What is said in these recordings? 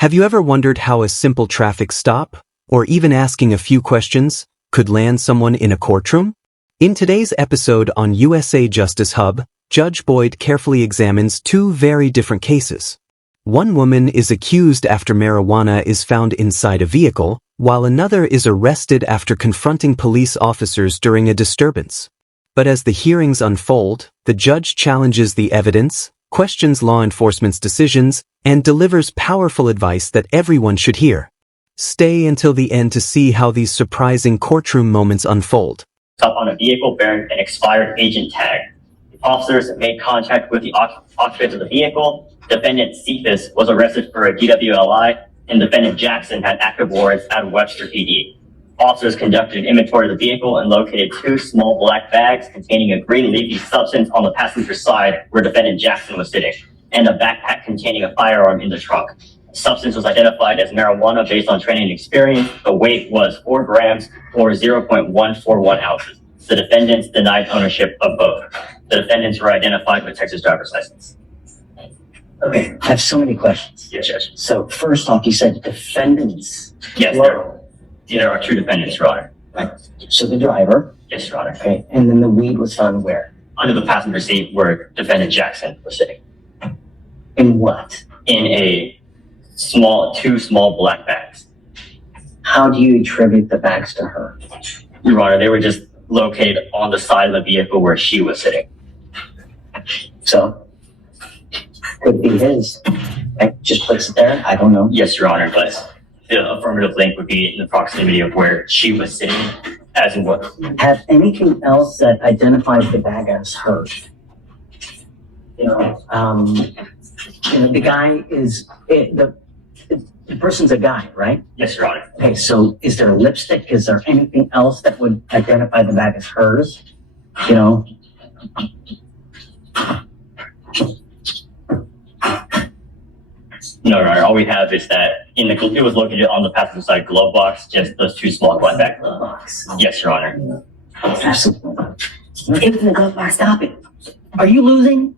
Have you ever wondered how a simple traffic stop, or even asking a few questions, could land someone in a courtroom? In today's episode on USA Justice Hub, Judge Boyd carefully examines two very different cases. One woman is accused after marijuana is found inside a vehicle, while another is arrested after confronting police officers during a disturbance. But as the hearings unfold, the judge challenges the evidence, questions law enforcement's decisions, and delivers powerful advice that everyone should hear. Stay until the end to see how these surprising courtroom moments unfold. Up on a vehicle bearing an expired agent tag. The officers made contact with the occupant of the vehicle. Defendant Cephas was arrested for a DWLI, and defendant Jackson had active warrants at Webster PD. Officers conducted an inventory of the vehicle and located two small black bags containing a green leafy substance on the passenger side where defendant Jackson was sitting, and a backpack containing a firearm in the trunk. The substance was identified as marijuana based on training and experience. The weight was 4 grams or 0.141 ounces. The defendants denied ownership of both. The defendants were identified with Texas driver's license. Okay, I have so many questions. Yes, Judge. So first off, you said defendants. Yes, there are two defendants, Your Honor. Right. So the driver. Yes, Your Honor. Okay, and then the weed was found where? Under the passenger seat where defendant Jackson was sitting. In what? In two small black bags. How do you attribute the bags to her? Your Honor, they were just located on the side of the vehicle where she was sitting. So, could be his. Right? Just puts it there? I don't know. Yes, Your Honor, but the affirmative link would be in the proximity of where she was sitting, as in what? Have anything else that identifies the bag as hers? The guy is, the person's a guy, right? Yes, Your Honor. Okay, so is there lipstick? Is there anything else that would identify the bag as hers? No, Your Honor. All we have is that it was located on the passenger side glove box, just those two small black bags. Glove box. Yes, Your Honor. Absolutely. It's in the glove box. Stop it. Are you losing?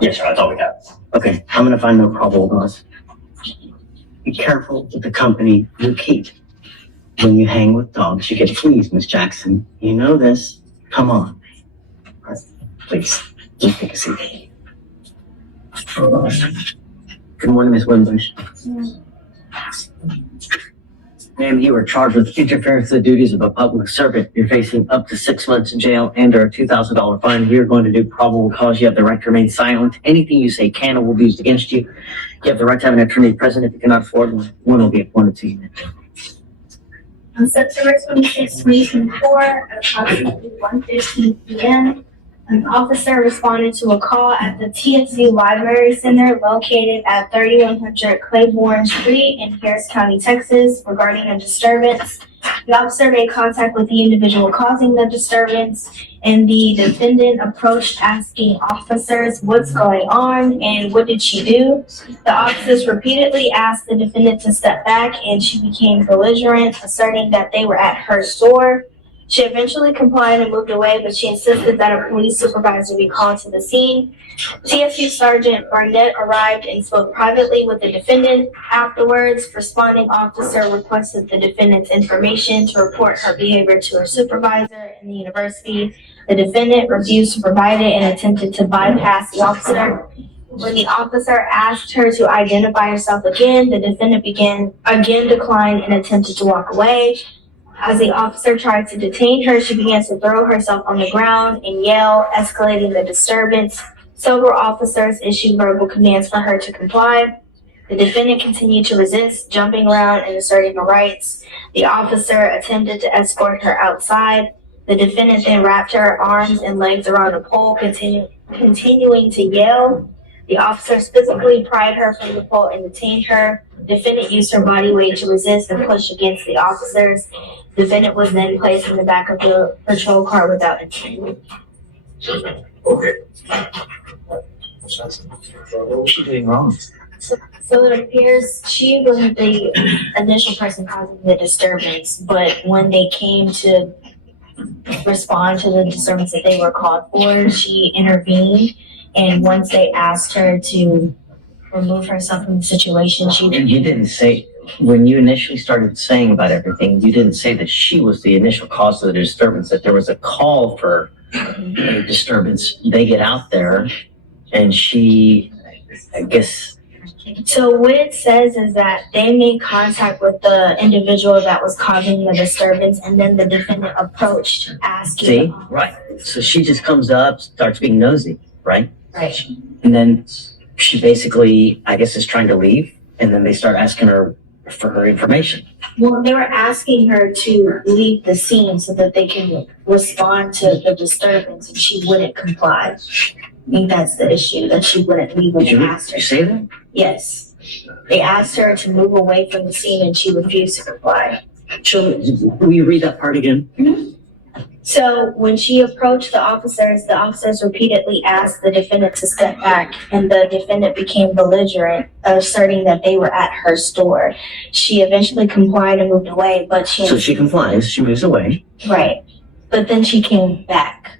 Yes, Your Honor. That's all we have. Okay, I'm gonna find no probable cause. Be careful with the company you keep. When you hang with dogs, you get fleas, Miss Jackson. You know this. Come on. Please, just take a seat. Good morning, Miss Wimbush. Ma'am, you are charged with interference with the duties of a public servant. You're facing up to 6 months in jail and or a $2,000 fine. We are going to do probable cause. You have the right to remain silent. Anything you say can or will be used against you. You have the right to have an attorney present. If you cannot afford one will be appointed to you. On September 26, 2024, at approximately 1:15 p.m., an officer responded to a call at the TSU Library Center located at 3100 Claiborne Street in Harris County, Texas, regarding a disturbance. The officer made contact with the individual causing the disturbance, and the defendant approached asking officers what's going on and what did she do. The officers repeatedly asked the defendant to step back, and she became belligerent, asserting that they were at her store. She eventually complied and moved away, but she insisted that a police supervisor be called to the scene. TSU Sergeant Barnett arrived and spoke privately with the defendant. Afterwards, responding officer requested the defendant's information to report her behavior to her supervisor in the university. The defendant refused to provide it and attempted to bypass the officer. When the officer asked her to identify herself again, the defendant declined and attempted to walk away. As the officer tried to detain her, she began to throw herself on the ground and yell, escalating the disturbance. Several officers issued verbal commands for her to comply. The defendant continued to resist, jumping around and asserting her rights. The officer attempted to escort her outside. The defendant then wrapped her arms and legs around a pole, continuing to yell. The officers physically pried her from the pole and detained her. The defendant used her body weight to resist and push against the officers. The defendant was then placed in the back of the patrol car without entry. Okay. What was she doing wrong? So it appears she wasn't the initial person causing the disturbance, but when they came to respond to the disturbance that they were called for, she intervened And once they asked her to remove herself from the situation, And you didn't say, when you initially started saying about everything, you didn't say that she was the initial cause of the disturbance, that there was a call for a disturbance. They get out there and she, I guess, So what it says is that they made contact with the individual that was causing the disturbance, and then the defendant approached asking. see, right. So she just comes up, starts being nosy, right? Right. And then she basically, I guess, is trying to leave, and then they start asking her for her information. Well, they were asking her to leave the scene so that they can respond to the disturbance, and she wouldn't comply. I think that's the issue, that she wouldn't leave when Did they you, asked her. you say that? Yes. They asked her to move away from the scene and she refused to comply. So, will you read that part again? So when she approached the officers repeatedly asked the defendant to step back, and the defendant became belligerent, asserting that they were at her store. She eventually complied and moved away, but So she complies, she moves away, right. But then she came back.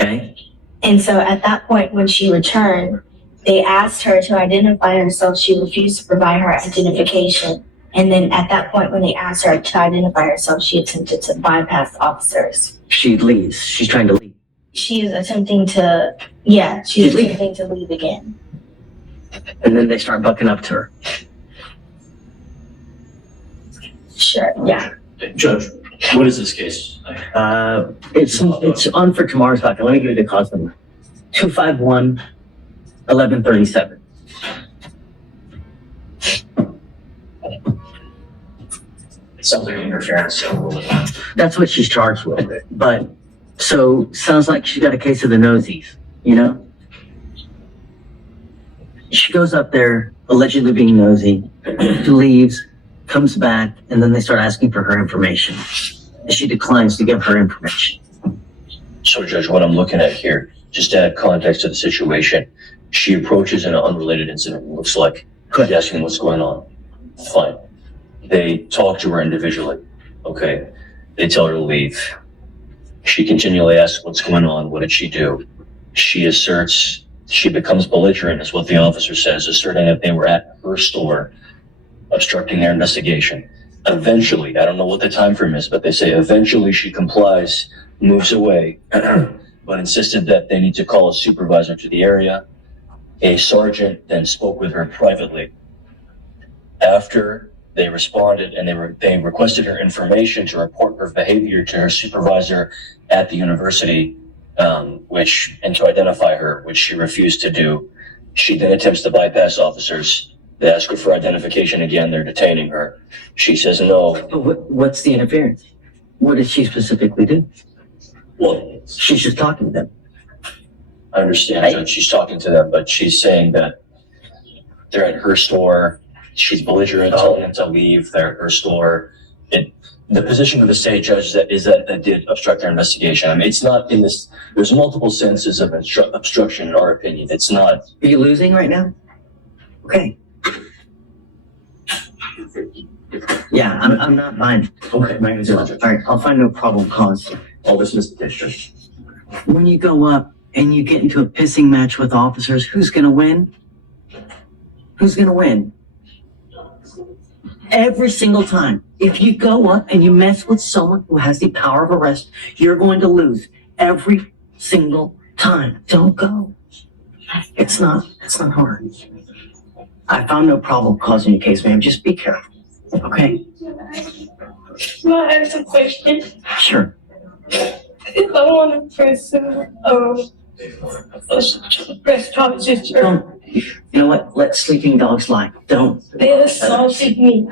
okay? And so at that point, when she returned, they asked her to identify herself. She refused to provide her identification. And then at that point, when they asked her to identify herself, she attempted to bypass the officers. She leaves, she's trying to leave. She is attempting to, she's attempting to leave again. And then they start bucking up to her. Sure, yeah. Judge, what is this case? It's on for tomorrow's docket. Let me give you the cause number. 251-1137. Sounds like interference, so we'll That's what she's charged with. But, so, sounds like she's got a case of the nosies, you know? She goes up there, allegedly being nosy, leaves, comes back, and then they start asking for her information. She declines to give her information. So, Judge, what I'm looking at here, just to add context to the situation, she approaches an unrelated incident. It looks like she's asking what's going on. Fine. They talk to her individually. Okay. They tell her to leave. She continually asks what's going on. What did she do? She asserts, she becomes belligerent, is what the officer says, asserting that they were at her store, obstructing their investigation. Eventually, I don't know what the time frame is, but they say eventually she complies, moves away, but insisted that they need to call a supervisor to the area. A sergeant then spoke with her privately. After they responded and they requested her information to report her behavior to her supervisor at the university, and to identify her, which she refused to do. She then attempts to bypass officers. They ask her for identification again. They're detaining her. She says no. What's the interference? What did she specifically do? Well, She's just talking to them. I understand, Judge. She's talking to them, but she's saying that they're at her store. She's belligerent, telling them to leave. They're at her store. The position of the state judge is that did obstruct their investigation. I mean, it's not in this. There's multiple senses of obstruction in our opinion. It's not. Are you losing right now? Okay. Yeah, I'm not buying. Okay, my name is All right, I'll find no problem cause. I'll dismiss the case, Judge. When you go up and you get into a pissing match with officers, who's gonna win? Who's gonna win? Every single time. If you go up and you mess with someone who has the power of arrest, you're going to lose every single time. Don't go. It's not hard. I found no problem causing a case, ma'am. Just be careful. Okay? Can I ask a question? Sure. If I want to press charges, Don't. You know what? Let sleeping dogs lie. Don't. they assaulted me.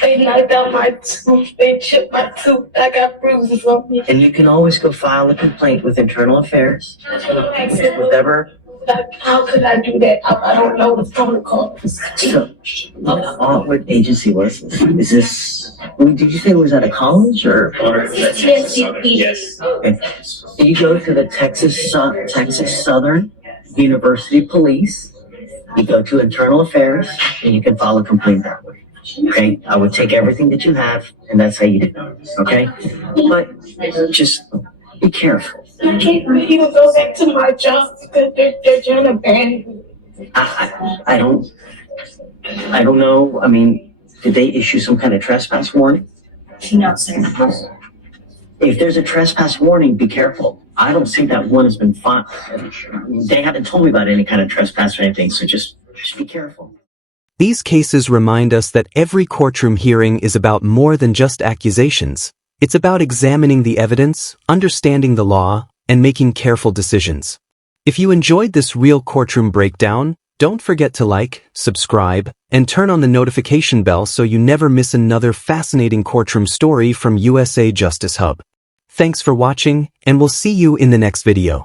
They knocked out my tooth. They chipped my tooth. I got bruises on me. And you can always go file a complaint with Internal Affairs. Whatever. How could I do that? I don't know the protocol. So, what agency was this? Is this, did you say it was at a college or? Yes. Okay. You go to the Texas Southern University Police, you go to Internal Affairs, and you can file a complaint that way. Okay, I would take everything that you have, and that's how you do it. Okay, but just be careful. I can't believe you go back to my job because they're trying to ban me. I don't know. I mean, did they issue some kind of trespass warning? No, sir. If there's a trespass warning, be careful. I don't think that one has been filed. They haven't told me about any kind of trespass or anything, so just be careful. These cases remind us that every courtroom hearing is about more than just accusations. It's about examining the evidence, understanding the law, and making careful decisions. If you enjoyed this real courtroom breakdown, don't forget to like, subscribe, and turn on the notification bell so you never miss another fascinating courtroom story from USA Justice Hub. Thanks for watching, and we'll see you in the next video.